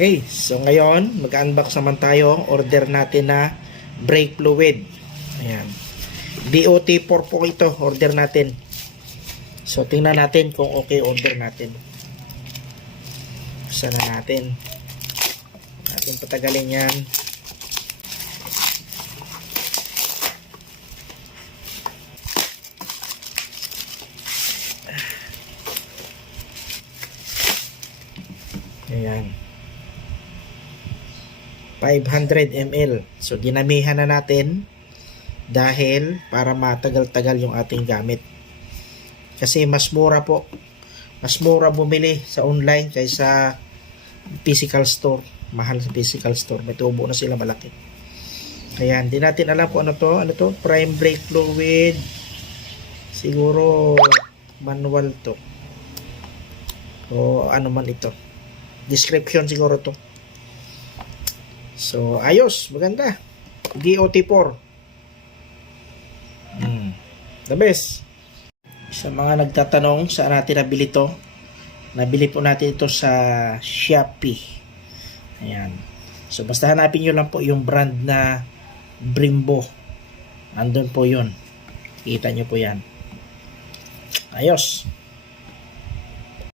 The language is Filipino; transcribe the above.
Okay, so ngayon mag-unbox naman tayo. Order natin na brake fluid. Ayan. DOT4 po ito, order natin. So tingnan natin kung okay order natin. Buksan na natin. Natin patagalin yan. Ayan. 500 ml. So dinamihan na natin dahil para matagal-tagal yung ating gamit. Kasi mas mura po. Mas mura bumili sa online kaysa physical store. Mahal sa physical store. May tubo na sila malaki. Ayan, di natin alam kung ano to. Ano to? Prime brake fluid. Siguro manual to. O ano man ito. Description siguro to. So, ayos. Maganda. DOT4. The best. Sa mga nagtatanong saan natin nabili to, nabili po natin ito sa Shopee. Ayan. So, basta hanapin nyo lang po yung brand na Brembo. Andun po yun. Kita nyo po yan. Ayos.